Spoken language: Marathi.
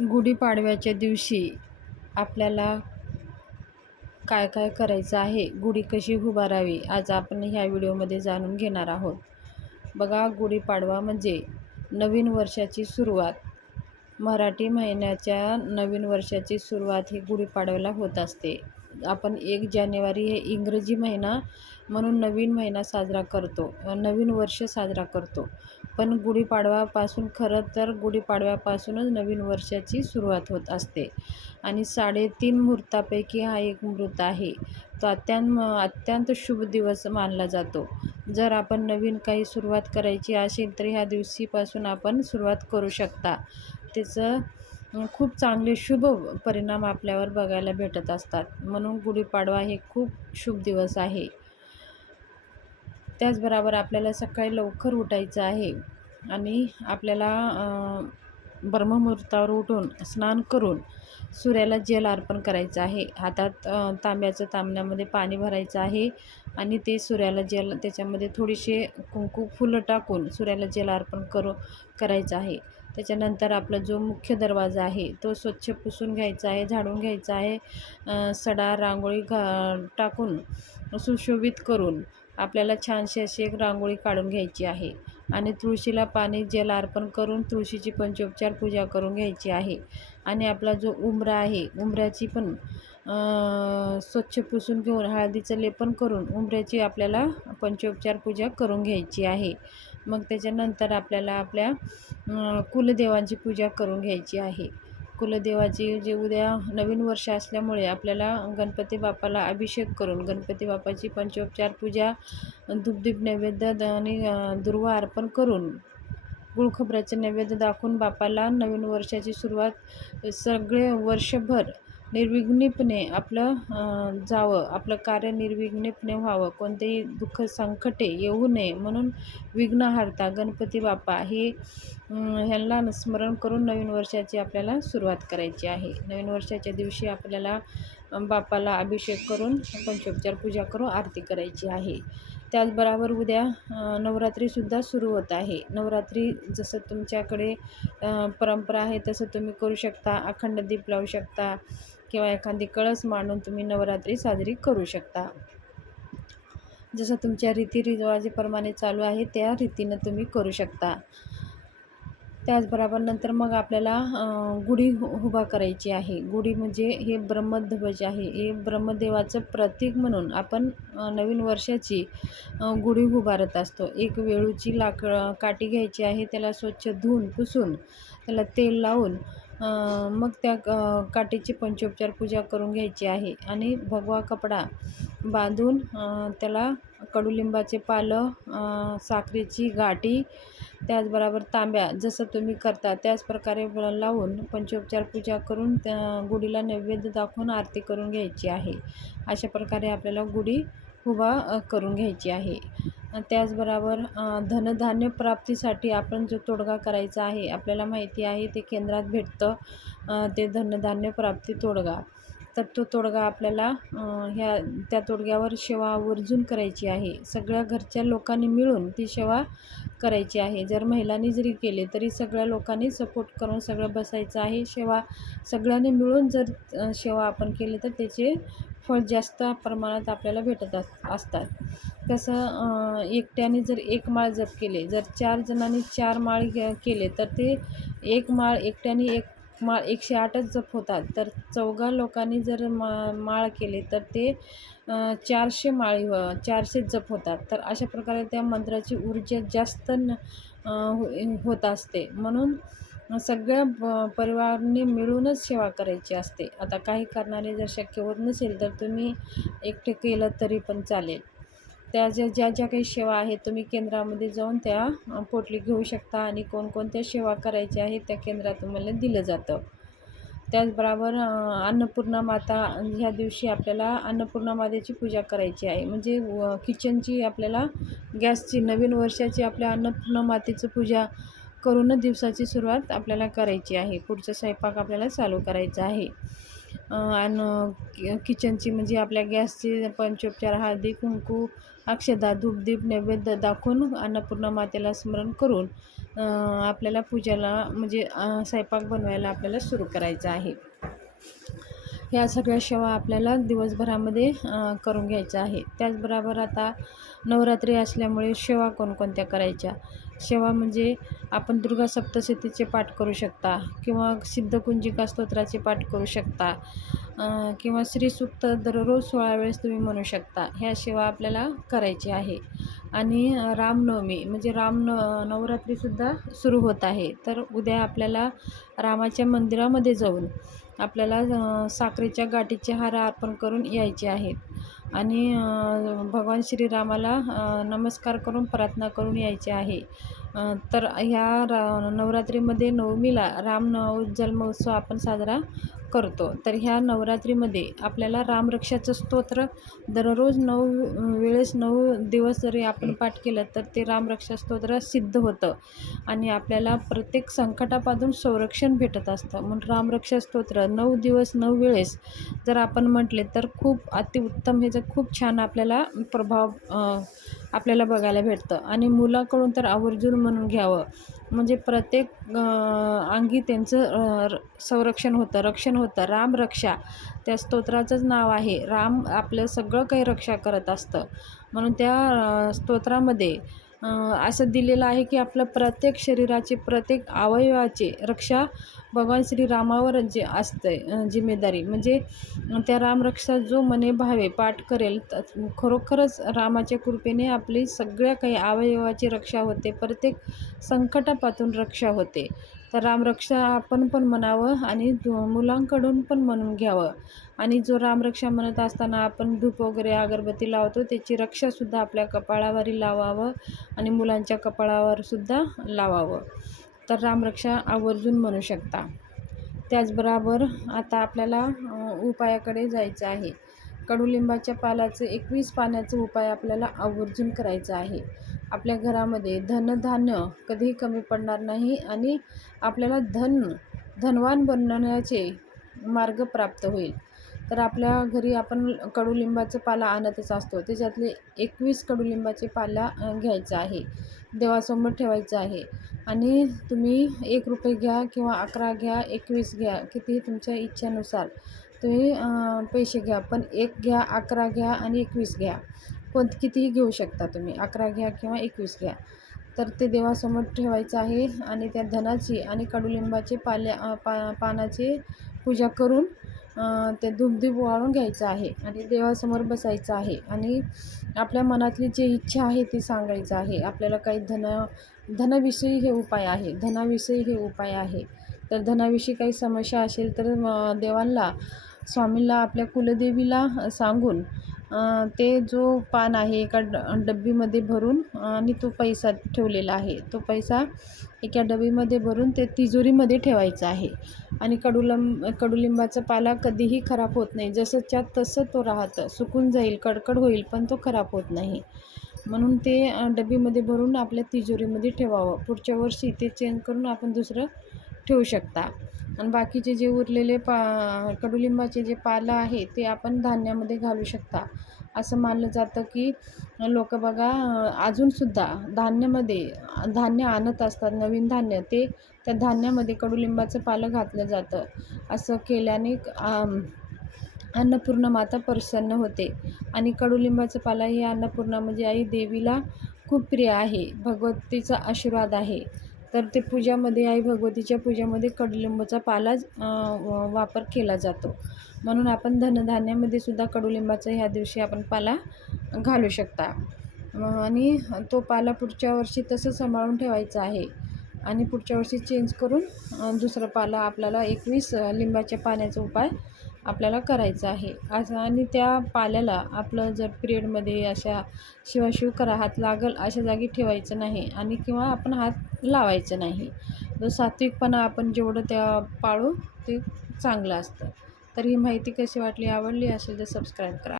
गुढीपाडव्याच्या दिवशी आपल्याला काय काय करायचं आहे गुढी कशी उभारावी आज आपण ह्या व्हिडिओमध्ये जाणून घेणार आहोत. बघा गुढीपाडवा म्हणजे नवीन वर्षाची सुरुवात. मराठी महिन्याच्या नवीन वर्षाची सुरुवात ही गुढीपाडव्याला होत असते. आपण एक जानेवारी हे इंग्रजी महिना म्हणून नवीन महिना साजरा करतो नवीन वर्ष साजरा करतो. पण गुढीपाडव्यापासून खरं तर गुढीपाडव्यापासूनच नवीन वर्षाची सुरुवात होत असते. आणि साडेतीन मुहूर्तापैकी हा एक मुहूर्त आहे. तो अत्यंत अत्यंत शुभ दिवस मानला जातो. जर आपण नवीन काही सुरुवात करायची असेल तर ह्या दिवशीपासून आपण सुरुवात करू शकता. त्याचं खूप चांगले शुभ परिणाम आपल्यावर बघायला भेटत असतात. म्हणून गुढीपाडवा हे खूप शुभ दिवस आहे. त्याचबरोबर आपल्याला सकाळी लवकर उठायचं आहे. आणि आपल्याला ब्रह्ममुहूर्तावर उठून स्नान करून सूर्याला जल अर्पण करायचं आहे. हातात तांब्याचं तांब्यामध्ये पाणी भरायचं आहे आणि ते सूर्याला जल त्याच्यामध्ये थोडीशी कुंकू फुलं टाकून सूर्याला जल अर्पण करू करायचं आहे. त्याच्यानंतर आपला जो मुख्य दरवाजा आहे तो स्वच्छ पुसून घ्यायचा आहे झाडून घ्यायचा आहे. सडा रांगोळी घा टाकून सुशोभित करून आपल्याला छानशी अशी एक रांगोळी काढून घ्यायची आहे. आणि तुळशीला पाणी जल अर्पण करून तुळशीची पंचोपचार पूजा करून घ्यायची आहे. आणि आपला जो उंबरा आहे उंबऱ्याची पण स्वच्छ पुसून घेऊन हळदीचं लेपन करून उंबऱ्याची आपल्याला पंचोपचार पूजा करून घ्यायची आहे. मग त्याच्यानंतर आपल्याला आपल्या कुलदेवांची पूजा करून घ्यायची आहे. कुलदेवाची जे उद्या नवीन वर्ष असल्यामुळे आपल्याला गणपती बाप्पाला अभिषेक करून गणपती बाप्पाची पंचोपचार पूजा दुपदीप नैवेद्य आणि दुर्वा अर्पण करून गुळखबऱ्याचं नैवेद्य दाखवून बापाला नवीन वर्षाची सुरुवात सगळे वर्षभर निर्विघ्नपणे आपलं जावं आपलं कार्य निर्विघ्नपणे व्हावं. कोणतेही दुःख संकटे येऊ नये म्हणून विघ्नहर्ता गणपती बाप्पा हे ह्यांना स्मरण करून नवीन वर्षाची आपल्याला सुरुवात करायची आहे. नवीन वर्षाच्या दिवशी आपल्याला बापाला अभिषेक करून पंचोपचार पूजा करून आरती करायची आहे. त्याचबरोबर उद्या नवरात्रीसुद्धा सुरू होत आहे. नवरात्री जसं तुमच्याकडे परंपरा आहे तसं तुम्ही करू शकता. अखंड दीप लावू शकता. किंवा एखादी कळस मांडून तुम्ही नवरात्री साजरी करू शकता. जसं तुमच्या रीतिरिवाजेप्रमाणे चालू आहे त्या रीतीनं तुम्ही करू शकता. त्याचबरोबर नंतर मग आपल्याला गुढी उभा करायची आहे. गुढी म्हणजे हे ब्रह्मध्वज आहे. हे ब्रह्मदेवाचं प्रतीक म्हणून आपण नवीन वर्षाची गुढी उभारत असतो. एक वेळूची लाकड काठी घ्यायची आहे त्याला स्वच्छ धुवून पुसून त्याला तेल लावून मग त्या काठीची पंचोपचार पूजा करून घ्यायची आहे. आणि भगवा कपडा बांधून त्याला कडुलिंबाचे पालं साखरेची गाठी त्याचबरोबर तांब्या जसं तुम्ही करता त्याच प्रकारे लावून पंचोपचार पूजा करून त्या गुढीला नैवेद्य दाखवून आरती करून घ्यायची आहे. अशा प्रकारे आपल्याला गुढी उभा करून घ्यायची आहे. त्याचबरोबर धनधान्य प्राप्तीसाठी आपण जो तोडगा करायचा आहे आपल्याला माहिती आहे ते केंद्रात भेटतं ते धनधान्य प्राप्ती तोडगा. तर तो तोडगा आपल्याला ह्या त्या तोडग्यावर सेवा आवर्जून करायची आहे. सगळ्या घरच्या लोकांनी मिळून ती सेवा करायची आहे. जर महिलांनी जरी केले तरी सगळ्या लोकांनी सपोर्ट करून सगळं बसायचं आहे. सेवा सगळ्यांनी मिळून जर सेवा आपण केली तर त्याचे फळ जास्त प्रमाणात आपल्याला भेटत असतात. कसं एकट्याने जर एक माळ जप केले जर चार जणांनी चार माळ केले तर ते एक माळ एकट्याने एक माळ एकशे आठच जप होतात. तर चौघा लोकांनी जर मा माळ केले तर ते चारशे माळी चारशे जप होतात. तर अशा प्रकारे त्या मंत्राची ऊर्जा जास्त न हो, होत असते. म्हणून सगळ्या परिवाराने मिळूनच सेवा करायची असते. आता काही कारणाने जर शक्य होत नसेल तर तुम्ही एकटे केलं तरी पण चालेल. त्या ज्या ज्या ज्या काही सेवा आहेत तुम्ही केंद्रामध्ये जाऊन त्या पोटली घेऊ शकता आणि कोणकोणत्या सेवा करायच्या आहेत त्या केंद्रात तुम्हाला दिलं जातं. त्याचबरोबर अन्नपूर्णा माता ह्या दिवशी आपल्याला अन्नपूर्णा मातेची पूजा करायची आहे. म्हणजे किचनची आपल्याला गॅसची नवीन वर्षाची आपल्या अन्नपूर्णा मातेचं पूजा करूनच दिवसाची सुरुवात आपल्याला करायची आहे. पुढचं स्वयंपाक आपल्याला चालू करायचा आहे. आणि किचनची म्हणजे आपल्या गॅसची पंचोपचार हळदी कुंकू अक्षदा धूपदीप नैवेद्य दाखवून अन्नपूर्णा मातेला स्मरण करून आपल्याला पूजाला म्हणजे स्वयंपाक बनवायला आपल्याला सुरू करायचं आहे. ह्या सगळ्या सेवा आपल्याला दिवसभरामध्ये करून घ्यायच्या आहे त्याचबरोबर आता नवरात्री असल्यामुळे सेवा कोणकोणत्या करायच्या? सेवा म्हणजे आपण दुर्गा सप्तशतीचे पाठ करू शकता किंवा सिद्धकुंजिका स्तोत्राचे पाठ करू शकता किंवा श्रीसुक्त दररोज सोळा वेळेस तुम्ही म्हणू शकता. ह्या सेवा आपल्याला करायची आहे. आणि रामनवमी म्हणजे राम न नवरात्रीसुद्धा सुरू होत आहे. तर उद्या आपल्याला रामाच्या मंदिरामध्ये जाऊन आपल्याला साखरेच्या गाठीचे हार अर्पण करून यायचे आहेत. आणि भगवान श्रीरामाला नमस्कार करून प्रार्थना करून यायचे आहे. तर ह्या रा नवरात्रीमध्ये नवमीला राम जन्मोत्सव आपण साजरा करतो. तर ह्या नवरात्रीमध्ये आपल्याला रामरक्षाचं स्तोत्र दररोज नऊ वेळेस नऊ दिवस जरी आपण पाठ केलं तर ते रामरक्षा स्तोत्र सिद्ध होतं. आणि आपल्याला प्रत्येक संकटापासून संरक्षण भेटत असतं. म्हणून रामरक्षा स्तोत्र नऊ दिवस नऊ वेळेस जर आपण म्हटले तर खूप अतिउत्तम ह्याचं खूप छान आपल्याला प्रभाव आपल्याला बघायला भेटतं. आणि मुलाकडून तर आवर्जून म्हणून घ्यावं. म्हणजे प्रत्येक अंगी त्यांचं संरक्षण होतं रक्षण होतं. रामरक्षा त्या स्तोत्राचंच नाव आहे. राम आपलं सगळं काही रक्षा करत असतं. म्हणून त्या स्तोत्रामध्ये असं दिलेलं आहे की आपलं प्रत्येक शरीराचे प्रत्येक अवयवाचे रक्षा भगवान श्रीरामावर जे असते जिम्मेदारी. म्हणजे त्या रामरक्षा जो मने भावे पाठ करेल खरोखरच रामाच्या कृपेने आपली सगळ्या काही अवयवाची रक्षा होते प्रत्येक संकटापासून रक्षा होते. तर रामरक्षा आपण पण म्हणावं आणि मुलांकडून पण म्हणून घ्यावं. आणि जो रामरक्षा म्हणत असताना आपण धूप वगैरे अगरबत्ती लावतो त्याची रक्षासुद्धा आपल्या कपाळावरही लावावं आणि मुलांच्या कपाळावरसुद्धा लावावं. तर रामरक्षा आवर्जून म्हणू शकता. त्याचबरोबर आता आपल्याला उपायाकडे जायचं आहे. कडुलिंबाच्या पालाचं एकवीस पाण्याचं उपाय आपल्याला आवर्जून करायचा आहे. आपल्या घरामध्ये धनधान्य कधीही कमी पडणार नाही आणि आपल्याला धन धनवान बनण्याचे मार्ग प्राप्त होईल. तर आपल्या घरी आपण कडुलिंबाचं पाला आणतच असतो. त्याच्यातले एकवीस कडुलिंबाचे पाला घ्यायचा आहे. देवासमोर ठेवायचं आहे. आणि तुम्ही एक रुपये घ्या किंवा अकरा घ्या एकवीस घ्या कितीही तुमच्या इच्छेनुसार तुम्ही पैसे घ्या. पण एक घ्या अकरा घ्या आणि एकवीस घ्या. कोण कितीही घेऊ शकता तुम्ही अकरा घ्या किंवा एकवीस घ्या. तर ते देवासमोर ठेवायचं आहे आणि त्या धनाची आणि कडुलिंबाचे पाल्या पा पानाची पूजा करून ते धूपधूप वाळून घ्यायचं आहे आणि देवासमोर बसायचं आहे आणि आपल्या मनातली जी इच्छा आहे ती सांगायचं आहे. आपल्याला काही धन धनाविषयी हे उपाय आहे धनाविषयी हे उपाय आहे. तर धनाविषयी काही समस्या असेल तर देवांना स्वामींना आपल्या कुलदेवीला सांगून ते जो पान आहे एका ड डब्बीमध्ये भरून आणि तो पैसा ठेवलेला आहे. तो पैसा एका डबीमध्ये भरून ते तिजोरीमध्ये ठेवायचा आहे. आणि कडुलंब कडुलिंबाचा पाला कधीही खराब होत नाही. जसंच्या तसं तो राहतं. सुकून जाईल कडकड होईल पण तो खराब होत नाही. म्हणून ते डबीमध्ये भरून आपल्या तिजोरीमध्ये ठेवावं. पुढच्या वर्षी ते चेंज करून आपण दुसरं ठेवू शकता. आणि बाकीचे जे उरलेले पा कडुलिंबाचे जे पालं आहे ते आपण धान्यामध्ये घालू शकता. असं मानलं जातं की लोक बघा अजूनसुद्धा धान्यामध्ये धान्य आणत असतात नवीन धान्य ते त्या धान्यामध्ये कडुलिंबाचं पालं घातलं जातं. असं केल्याने अन्नपूर्णा माता प्रसन्न होते. आणि कडुलिंबाचं पाला हे अन्नपूर्णा म्हणजे आई देवीला खूप प्रिय आहे. भगवतीचा आशीर्वाद आहे. तर ते पूजामध्ये आई भगवतीच्या पूजामध्ये कडुलिंबाचा पालाच वापर केला जातो. म्हणून आपण धनधान्यामध्ये सुद्धा कडुलिंबाचा ह्या दिवशी आपण पाला घालू शकता. आणि तो पाला पुढच्या वर्षी तसं सांभाळून ठेवायचा आहे. आणि पुढच्या वर्षी चेंज करून दुसरा पाला आपल्याला एकवीस लिंबाच्या पाण्याचा उपाय आपल्याला करायचं आहे. असं आणि त्या पाल्याला आपलं जर पिरियडमध्ये अशा शिवाशिव करा हात लागल अशा जागी ठेवायचं नाही आणि किंवा आपण हात लावायचं नाही. जो सात्विकपणा आपण जेवढं त्या पाळू ते चांगलं असतं. तर ही माहिती कशी वाटली आवडली असेल तर सबस्क्राईब करा.